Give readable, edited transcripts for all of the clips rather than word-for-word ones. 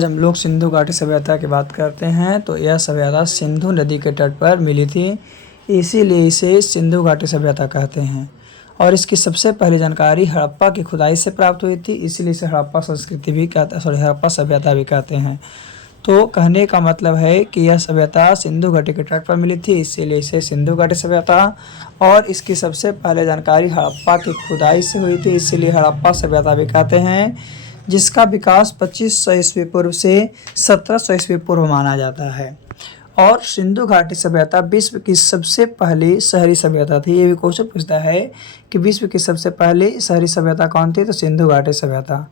आज हम लोग सिंधु घाटी सभ्यता की बात करते हैं। तो यह सभ्यता सिंधु नदी के तट पर मिली थी, इसीलिए इसे सिंधु घाटी सभ्यता कहते हैं। और इसकी सबसे पहली जानकारी हड़प्पा की खुदाई से प्राप्त हुई थी, इसीलिए इसे हड़प्पा संस्कृति भी कहते हैं, हड़प्पा सभ्यता भी कहते हैं। तो कहने का मतलब है कि यह सभ्यता सिंधु घाटी के तट पर मिली थी, इसीलिए इसे सिंधु घाटी सभ्यता। और इसकी सबसे पहले जानकारी हड़प्पा की खुदाई से हुई थी, इसीलिए हड़प्पा सभ्यता भी कहते हैं, जिसका विकास 2500 ईस्वी पूर्व से 1700 ईस्वी पूर्व माना जाता है। और सिंधु घाटी सभ्यता विश्व की सबसे पहली शहरी सभ्यता थी। ये भी क्वेश्चन पूछता है कि विश्व की सबसे पहली शहरी सभ्यता कौन थी, तो सिंधु घाटी सभ्यता।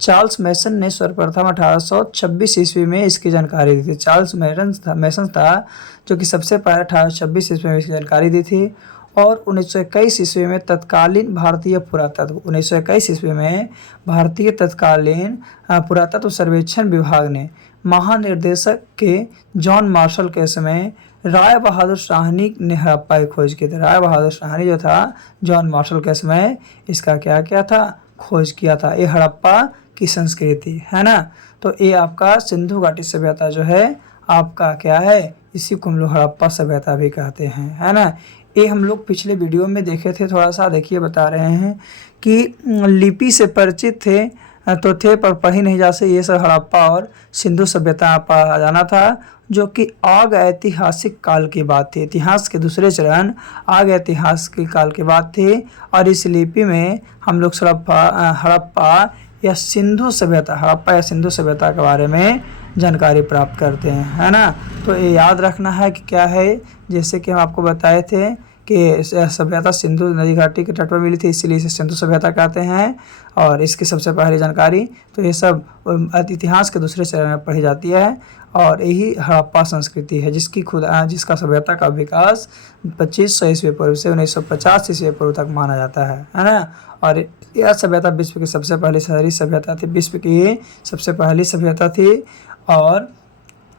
चार्ल्स मैसन ने सर्वप्रथम 1826 ईस्वी में इसकी जानकारी दी थी। चार्ल्स मैसन था जो कि सबसे पहले 1826 ईस्वी में इसकी जानकारी दी थी। और 1921 ईस्वी में तत्कालीन भारतीय पुरातत्व 1921 ईस्वी में भारतीय तत्कालीन पुरातत्व सर्वेक्षण विभाग ने महानिर्देशक के जॉन मार्शल के समय राय बहादुर शाहनी ने हड़प्पा की खोज की थी। राय बहादुर शाहनी जो था जॉन मार्शल के समय इसका क्या किया था, खोज किया था। ये हड़प्पा की संस्कृति है ना। तो ये आपका सिंधु घाटी सभ्यता जो है आपका क्या है, इसी को हम लोग हड़प्पा सभ्यता भी कहते हैं, है ना। ये हम लोग पिछले वीडियो में देखे थे, थोड़ा सा देखिए बता रहे हैं कि लिपि से परिचित थे तो थे पर पढ़ी नहीं जा सकती। ये सब हड़प्पा और सिंधु सभ्यता पढ़ा जाना था, जो कि आग ऐतिहासिक काल की बात थी। इतिहास के दूसरे चरण आग ऐतिहासिक काल की बात थी। और इस लिपि में हम लोग हड़प्पा या सिंधु सभ्यता के बारे में जानकारी प्राप्त करते हैं, है ना। तो ये याद रखना है कि क्या है, जैसे कि हम आपको बताए थे कि सभ्यता सिंधु नदी घाटी के तट पर मिली थी, इसीलिए इसे सिंधु सभ्यता कहते हैं। और इसकी सबसे पहली जानकारी तो ये सब इतिहास के दूसरे चरण में पढ़ी जाती है। और यही हड़प्पा संस्कृति है जिसका सभ्यता का विकास 2500 ईस्वी पूर्व से 1950 ईस्वी पूर्व तक माना जाता है ना। और यह सभ्यता विश्व की सबसे पहली शहरी सभ्यता थी, विश्व की सबसे पहली सभ्यता थी। और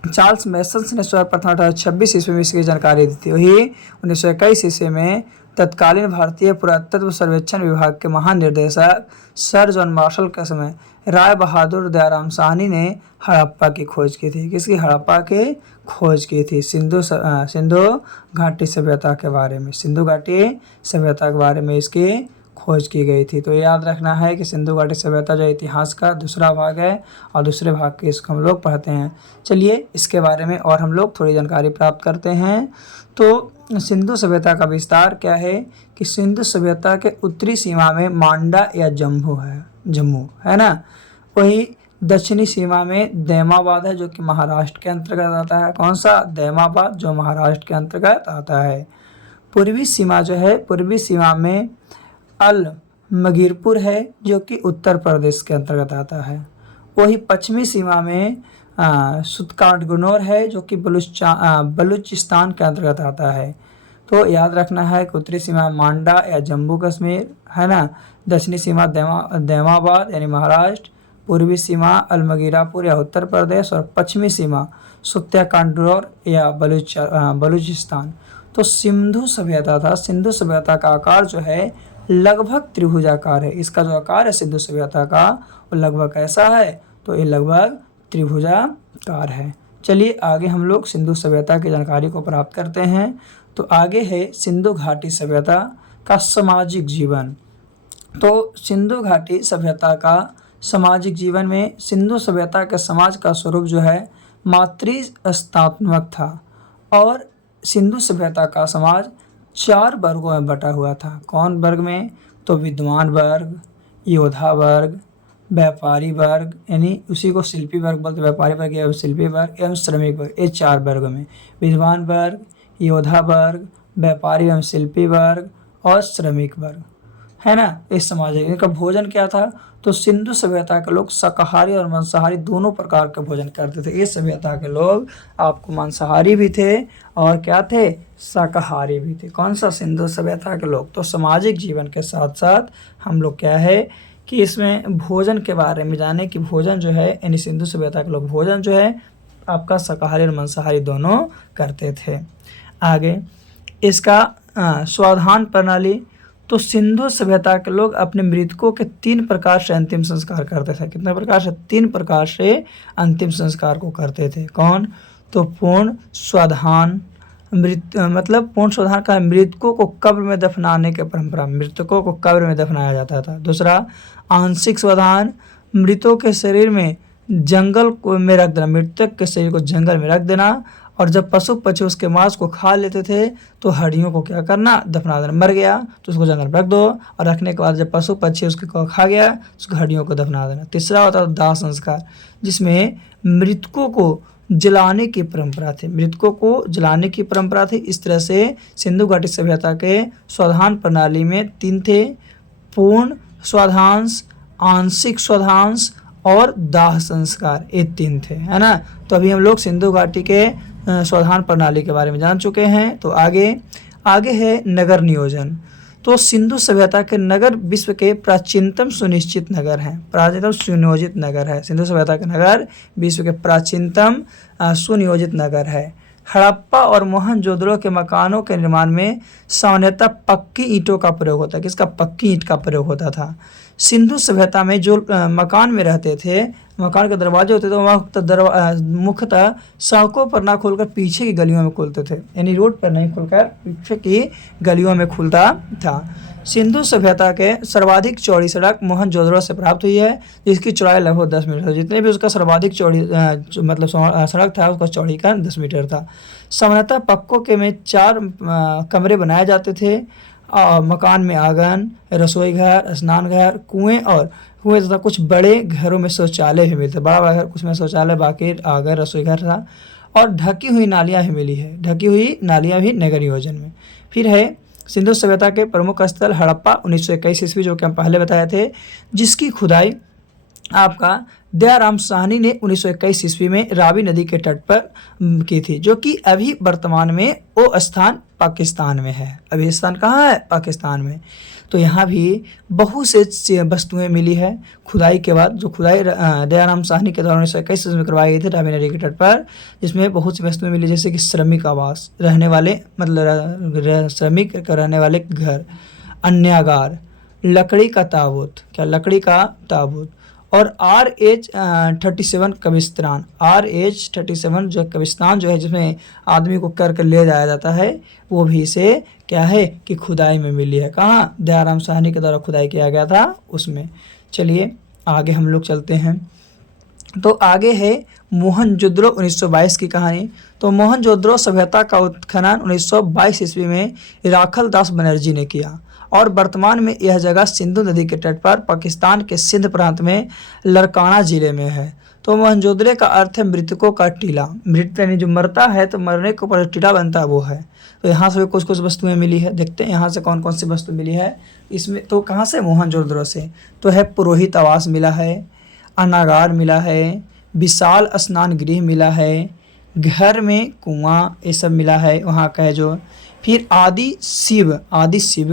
चार्ल्स मैसन ने सर्वप्रथम 1826 ईस्वी में इसकी जानकारी दी थी। वही 1921 ईस्वी में तत्कालीन भारतीय पुरातत्व सर्वेक्षण विभाग के महानिर्देशक सर जॉन मार्शल के समय राय बहादुर दयाराम साहनी ने हड़प्पा की खोज की थी। किसकी, हड़प्पा की खोज की थी सिंधु घाटी सभ्यता के बारे में। सिंधु घाटी सभ्यता के बारे में इसकी खोज की गई थी। तो याद रखना है कि सिंधु घाटी सभ्यता जो इतिहास का दूसरा भाग है और दूसरे भाग के इसको हम लोग पढ़ते हैं। चलिए इसके बारे में और हम लोग थोड़ी जानकारी प्राप्त करते हैं। तो सिंधु सभ्यता का विस्तार क्या है कि सिंधु सभ्यता के उत्तरी सीमा में मांडा या जम्मू है ना। वही दक्षिणी सीमा में दैमाबाद है जो कि महाराष्ट्र के अंतर्गत आता है। कौन सा, दैमाबाद, जो महाराष्ट्र के अंतर्गत आता है। पूर्वी सीमा में अल मगीरपुर है जो कि उत्तर प्रदेश के अंतर्गत आता है। वही पश्चिमी सीमा में सुत्काटगुनोर है जो कि बलूचिस्तान के अंतर्गत आता है। तो याद रखना है कि उत्तरी सीमा मांडा या जम्मू कश्मीर है ना, दक्षिणी सीमा दैमाबाद यानी महाराष्ट्र, पूर्वी सीमा अलमगीरापुर या उत्तर प्रदेश और पश्चिमी सीमा सुत्काटगुनोर या बलूचिस्तान। तो सिंधु सभ्यता का आकार जो है लगभग त्रिभुजाकार है। इसका जो आकार है सिंधु सभ्यता का वो लगभग ऐसा है, तो ये लगभग त्रिभुजाकार है। चलिए आगे हम लोग सिंधु सभ्यता की जानकारी को प्राप्त करते हैं। तो आगे है सिंधु घाटी सभ्यता का सामाजिक जीवन। तो सिंधु घाटी सभ्यता का सामाजिक जीवन में सिंधु सभ्यता के समाज का स्वरूप जो है मातृस्थात्मक था। और सिंधु सभ्यता का समाज 4 वर्गों में बटा हुआ था। कौन वर्ग में, तो विद्वान वर्ग, योद्धा वर्ग, व्यापारी वर्ग यानी उसी को शिल्पी वर्ग बोलते, व्यापारी वर्ग एवं शिल्पी वर्ग एवं श्रमिक वर्ग। ये 4 वर्गों में विद्वान वर्ग, योद्धा वर्ग, व्यापारी एवं शिल्पी वर्ग और श्रमिक वर्ग, है ना। इस समाज इनका भोजन क्या था, तो सिंधु सभ्यता के लोग शाकाहारी और मांसाहारी दोनों प्रकार का भोजन करते थे। इस सभ्यता के लोग आपको मांसाहारी भी थे और क्या थे, शाकाहारी भी थे। कौन सा, सिंधु सभ्यता के लोग। तो सामाजिक जीवन के साथ साथ हम लोग क्या है कि इसमें भोजन के बारे में जाने कि भोजन जो है यानी सिंधु सभ्यता के लोग भोजन जो है आपका शाकाहारी और मांसाहारी दोनों करते थे। आगे इसका स्वाधान प्रणाली, तो सिंधु सभ्यता के लोग अपने मृतकों के 3 प्रकार से अंतिम संस्कार करते थे। कितने प्रकार से? 3 प्रकार से अंतिम संस्कार को करते थे। कौन? तो पूर्ण स्वाधान, मतलब पूर्ण स्वाधान का मृतकों को कब्र में दफनाने की परंपरा, मृतकों को कब्र में दफनाया जाता था। दूसरा आंशिक स्वाधान, मृतों के शरीर में जंगल में रख देना, मृतक के शरीर को जंगल में रख देना, और जब पशु पक्षी उसके मांस को खा लेते थे तो हड्डियों को क्या करना? दफना देना। मर गया तो उसको जंगल में रख दो, और रखने के बाद जब पशु पक्षी उसको खा गया उसको हड्डियों को दफना देना। तीसरा होता था दाह संस्कार, जिसमें मृतकों को जलाने की परंपरा थी, मृतकों को जलाने की परंपरा थी। इस तरह से सिंधु घाटी सभ्यता के स्वाधान प्रणाली में 3 थे: पूर्ण स्वाधांश, आंशिक स्वाधांश और दाह संस्कार, ये 3 थे, है ना। तो अभी हम लोग सिंधु घाटी के स्वाधान प्रणाली के बारे में जान चुके हैं। तो आगे है नगर नियोजन। तो सिंधु सभ्यता के नगर विश्व के प्राचीनतम सुनिश्चित नगर हैं, प्राचीनतम सुनियोजित नगर है। सिंधु सभ्यता के नगर विश्व के प्राचीनतम सुनियोजित नगर है। हड़प्पा और मोहनजोदड़ो के मकानों के निर्माण में सामान्यतः पक्की ईंटों का प्रयोग होता है। किसका? पक्की ईंट का प्रयोग होता था। सिंधु सभ्यता में जो मकान में रहते थे, मकान के दरवाजे होते थे, वह मुख्यतः सड़कों पर ना खोलकर पीछे की गलियों में खुलते थे, यानी रोड पर नहीं खुलकर पीछे की गलियों में खुलता था। सिंधु सभ्यता के सर्वाधिक चौड़ी सड़क मोहनजोदड़ो से प्राप्त हुई है, जिसकी चौड़ाई लगभग 10 मीटर था। जितने भी उसका सर्वाधिक चौड़ी मतलब सड़क था, उसका चौड़ीकरण 10 मीटर था। सामान्यतः पक्कों के में 4 कमरे बनाए जाते थे। मकान में आंगन, रसोई घर, स्नान घर, कुएं तथा कुछ बड़े घरों में शौचालय भी मिलते। बड़ा बड़ा घर, कुछ में शौचालय, बाकी आंगन, रसोई घर था। और ढकी हुई नालियाँ भी मिली है, ढकी हुई नालियाँ भी नगर नियोजन में। फिर है सिंधु सभ्यता के प्रमुख स्थल हड़प्पा 1921 ईस्वी, जो कि हम पहले बताए थे, जिसकी खुदाई आपका दयाराम साहनी ने 1921 ईस्वी में रावी नदी के तट पर की थी, जो कि अभी वर्तमान में वो स्थान पाकिस्तान में है। अभी स्थान कहाँ है? पाकिस्तान में। तो यहाँ भी बहुत से वस्तुएं मिली है खुदाई के बाद, जो खुदाई दयाराम साहनी के द्वारा 1921 ईस्वी में करवाई गई थी रावी नदी के तट पर, जिसमें बहुत सी वस्तुएं मिली, जैसे कि श्रमिक आवास, रहने वाले मतलब श्रमिक रहने वाले घर, अन्यागार, लकड़ी का ताबूत, क्या? लकड़ी का ताबूत, और RH-37 कब्रिस्तान, RH-37 जो कब्रिस्तान जो है, जिसमें आदमी को कर ले जाया जाता है, वो भी इसे क्या है कि खुदाई में मिली है। कहाँ? दयाराम साहनी के द्वारा खुदाई किया गया था उसमें। चलिए आगे हम लोग चलते हैं। तो आगे है मोहनजोदड़ो 1922 की कहानी। तो मोहनजोदड़ो सभ्यता का उत्खनन 1922 ईस्वी में राखल दास बनर्जी ने किया, और वर्तमान में यह जगह सिंधु नदी के तट पर पाकिस्तान के सिंध प्रांत में लड़काना जिले में है। तो मोहनजोदड़ो का अर्थ है मृतकों का टीला, मृत यानी जो मरता है तो मरने के ऊपर टीला बनता है वो है। तो यहाँ से भी कुछ कुछ वस्तुएं मिली है, देखते हैं यहाँ से कौन कौन सी वस्तु मिली है इसमें। तो कहाँ से? मोहनजोदड़ो से। तो है पुरोहित आवास मिला है, अनागार मिला है, विशाल स्नान गृह मिला है, घर में कुआं, ये सब मिला है वहाँ का है जो। फिर आदि शिव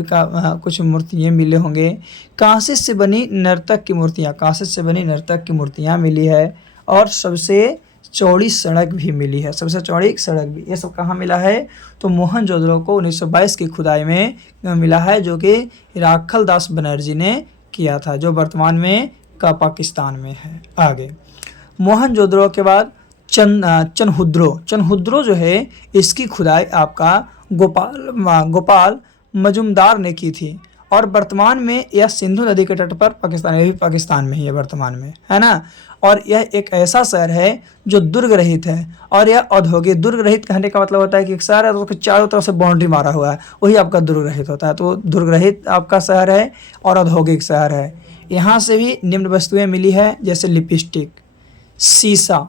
का कुछ मूर्तियाँ मिले होंगे। कांसे से बनी नर्तक की मूर्तियाँ, कांसे से बनी नर्तक की मूर्तियाँ मिली है, और सबसे चौड़ी सड़क भी मिली है, सबसे चौड़ी सड़क भी। ये सब कहाँ मिला है? तो मोहनजोदड़ो को 1922 की खुदाई में मिला है, जो कि राखल दास बनर्जी ने किया था, जो वर्तमान में का पाकिस्तान में है। आगे मोहनजोदड़ो के बाद चनहुद्रो जो है, इसकी खुदाई आपका गोपाल मजुमदार ने की थी, और वर्तमान में यह सिंधु नदी के तट पर पाकिस्तान में, भी पाकिस्तान में ही है वर्तमान में, है ना। और यह एक ऐसा शहर है जो दुर्ग रहित है, और यह औद्योगिक, दुर्ग रहित कहने का मतलब होता है कि एक शहर है तो उसके चारों तरफ से बाउंड्री मारा हुआ है, वही आपका दुर्ग रहित होता है। तो दुर्ग रहित आपका शहर है और औद्योगिक शहर है। यहाँ से भी निम्न वस्तुएं मिली है, जैसे लिपस्टिक, शीशा,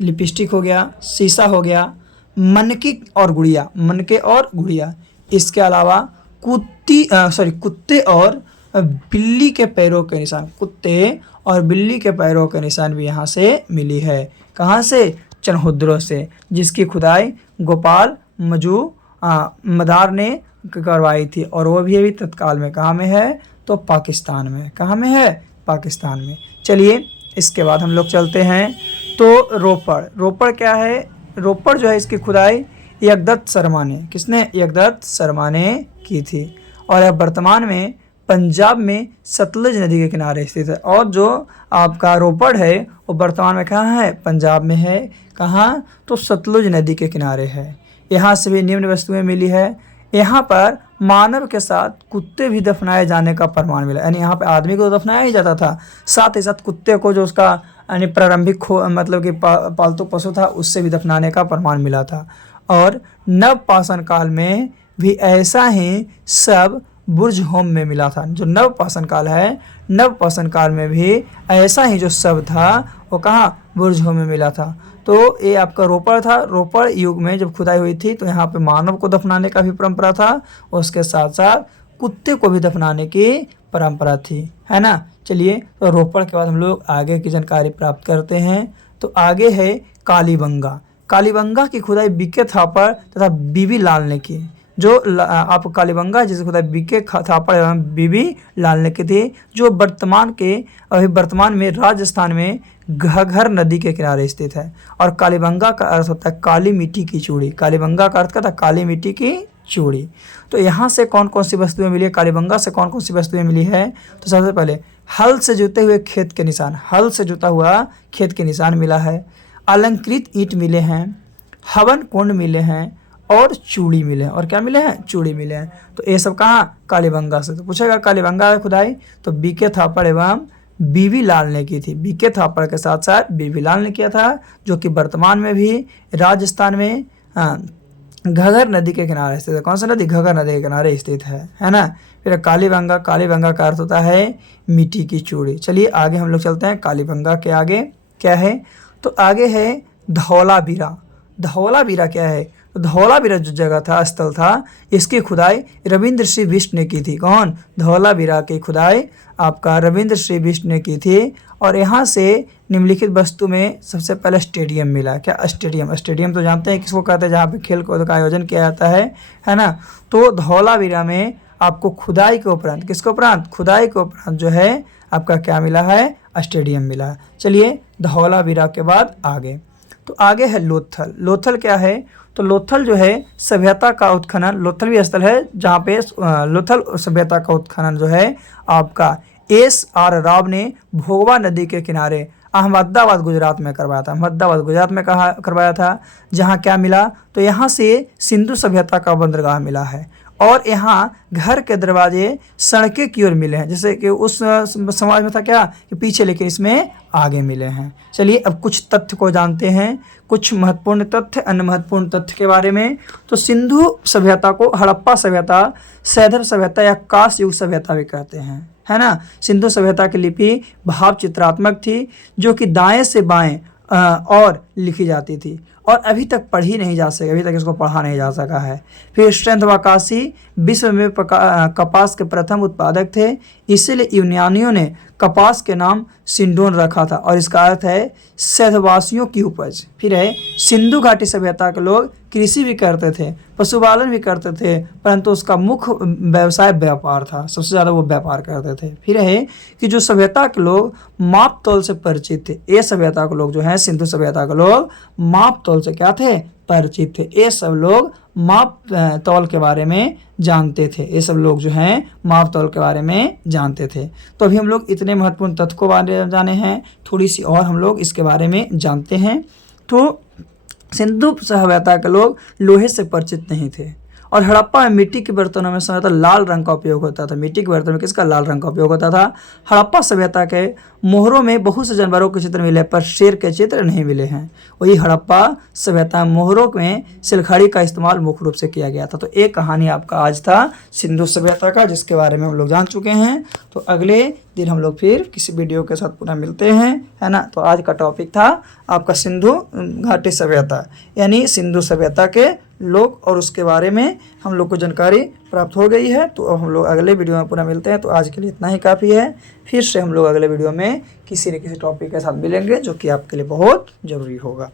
लिपस्टिक हो गया, शीशा हो गया, मनके और गुड़िया। इसके अलावा कुत्ते और बिल्ली के पैरों के निशान, कुत्ते और बिल्ली के पैरों के निशान भी यहाँ से मिली है। कहाँ से? चनहुद्रो से, जिसकी खुदाई गोपाल मजुमदार ने करवाई थी, और वो भी अभी तत्काल में कहाँ में है? तो पाकिस्तान में। कहाँ में है? पाकिस्तान में। चलिए इसके बाद हम लोग चलते हैं तो रोपड़ क्या है? रोपड़ जो है, इसकी खुदाई यज्ञदत्त शर्मा ने, किसने? यज्ञदत्त शर्मा ने की थी, और यह वर्तमान में पंजाब में सतलुज नदी के किनारे स्थित है। और जो आपका रोपड़ है वो वर्तमान में कहाँ है? पंजाब में है। कहाँ? तो सतलुज नदी के किनारे है। यहाँ से भी निम्न वस्तुएं मिली है। यहाँ पर मानव के साथ कुत्ते भी दफनाए जाने का प्रमाण मिला, यानी यहाँ पे आदमी को तो दफनाया ही जाता था, साथ ही साथ कुत्ते को जो उसका यानी प्रारंभिक मतलब कि पालतू पशु था उससे भी दफनाने का प्रमाण मिला था। और नवपाषाण काल में भी ऐसा ही सब बुर्जहोम में मिला था। जो नवपाषाण काल है, नवपाषाण काल में भी ऐसा ही जो सब था वो कहाँ? बुर्जहोम में मिला था। तो ये आपका रोपड़ था। रोपड़ युग में जब खुदाई हुई थी तो यहाँ पे मानव को दफनाने का भी परंपरा था, उसके साथ साथ कुत्ते को भी दफनाने की परंपरा थी, है ना। चलिए, तो रोपड़ के बाद हम लोग आगे की जानकारी प्राप्त करते हैं। तो आगे है कालीबंगा। कालीबंगा की खुदाई बीके थापर तथा बीबी लाल ने की। जो आप कालीबंगा जिसे खुदाई बीके थापर एवं बीबी लाल ने की थी, जो वर्तमान में राजस्थान में घग्गर नदी के किनारे स्थित है। और कालीबंगा का अर्थ होता है काली मिट्टी की चूड़ी। कालीबंगा का अर्थ क्या था? काली मिट्टी की चूड़ी। तो यहाँ से कौन कौन सी वस्तुएं मिली है? कालीबंगा से कौन कौन सी वस्तुएं मिली है? तो सबसे पहले हल से जुते हुए खेत के निशान, हल से जुता हुआ खेत के निशान मिला है। अलंकृत ईंट मिले हैं, हवन कुंड मिले हैं और चूड़ी मिले हैं। और क्या मिले हैं? चूड़ी मिले हैं। तो ये सब कहाँ? कालीबंगा से। तो पूछेगा कालीबंगा खुदाई तो बीके थापड़ एवं बीबी लाल ने की थी। बीके थापड़ के साथ साथ बीबी लाल ने किया था, जो कि वर्तमान में भी राजस्थान में घग्गर नदी के किनारे स्थित है। कौन सा नदी? घग्गर नदी के किनारे स्थित है ना। फिर कालीबंगा, कालीबंगा का अर्थ होता है मिट्टी की चूड़ी। चलिए आगे हम लोग चलते हैं। कालीबंगा के आगे क्या है? तो आगे है धौलावीरा। धौलावीरा क्या है? तो धौलावीरा जो जगह था, स्थल था, इसकी खुदाई रविंद्र श्री बिष्ट ने की थी। कौन? धौलावीरा की खुदाई आपका रविंद्र श्री बिष्ट ने की थी। और यहाँ से निम्नलिखित वस्तु में सबसे पहले स्टेडियम मिला। क्या? स्टेडियम। स्टेडियम तो जानते हैं किसको कहते हैं? जहाँ पे खेल कूद का आयोजन किया जाता है ना। तो धौलावीरा में आपको खुदाई के उपरांत, किसके उपरांत? खुदाई के उपरांत जो है आपका क्या मिला है? स्टेडियम मिला। चलिए, धौलावीरा के बाद आगे तो आगे है लोथल। लोथल क्या है? तो लोथल जो है सभ्यता का उत्खनन, लोथल भी स्थल है जहाँ पे लोथल सभ्यता का उत्खनन जो है आपका S.R. राव ने भोगवा नदी के किनारे अहमदाबाद गुजरात में करवाया था। अहमदाबाद गुजरात में कहा करवाया था, जहाँ क्या मिला? तो यहाँ से सिंधु सभ्यता का बंदरगाह मिला है। और यहाँ घर के दरवाजे सड़कें की ओर मिले हैं, जैसे कि उस समाज में था क्या कि पीछे, लेकिन इसमें आगे मिले हैं। चलिए अब कुछ तथ्य को जानते हैं, कुछ महत्वपूर्ण तथ्य, अन्य महत्वपूर्ण तथ्य के बारे में। तो सिंधु सभ्यता को हड़प्पा सभ्यता, सैंधव सभ्यता या कांस्य युग सभ्यता भी कहते हैं, है ना। सिंधु सभ्यता की लिपि भाव चित्रात्मक थी, जो कि दाएं से बाएं और लिखी जाती थी और अभी तक पढ़ी नहीं जा सकी, अभी तक इसको पढ़ा नहीं जा सका है। फिर सैंधवाकाशी विश्व में कपास के प्रथम उत्पादक थे, इसीलिए यूनानियों ने कपास के नाम सिंडोन रखा था और इसका अर्थ है सैंधवासियों की उपज। फिर है सिंधु घाटी सभ्यता के लोग कृषि भी करते थे, पशुपालन भी करते थे, परंतु उसका मुख्य व्यवसाय व्यापार था, सबसे ज़्यादा वो व्यापार करते थे। फिर है कि जो सभ्यता के लोग माप तौल से परिचित थे, ये सभ्यता के लोग जो हैं सिंधु सभ्यता के लोग माप तौल से क्या थे? परिचित थे। ये सब लोग माप तौल के बारे में जानते थे, ये सब लोग जो हैं माप तौल के बारे में जानते थे। तो अभी हम लोग इतने महत्वपूर्ण तथ्य को बारे में जाने हैं, थोड़ी सी और हम लोग इसके बारे में जानते हैं। तो सिंधु सभ्यता के लोग लोहे से परिचित नहीं थे और हड़प्पा में मिट्टी के बर्तनों में सभ्यता लाल रंग का उपयोग होता था। मिट्टी के बर्तन में किसका? लाल रंग का उपयोग होता था। हड़प्पा सभ्यता के मोहरों में बहुत से जानवरों के चित्र मिले पर शेर के चित्र नहीं मिले हैं। वही हड़प्पा सभ्यता मोहरों में सिलखड़ी का इस्तेमाल मुख्य रूप से किया गया था। तो एक कहानी आपका आज था सिंधु सभ्यता का, जिसके बारे में हम लोग जान चुके हैं। तो अगले दिन हम लोग फिर किसी वीडियो के साथ पुनः मिलते हैं, है ना। तो आज का टॉपिक था आपका सिंधु घाटी सभ्यता, यानी सिंधु सभ्यता के लोग और उसके बारे में हम लोग को जानकारी प्राप्त हो गई है। तो अब हम लोग अगले वीडियो में पुनः मिलते हैं। तो आज के लिए इतना ही काफ़ी है। फिर से हम लोग अगले वीडियो में किसी न किसी टॉपिक के साथ मिलेंगे जो कि आपके लिए बहुत ज़रूरी होगा।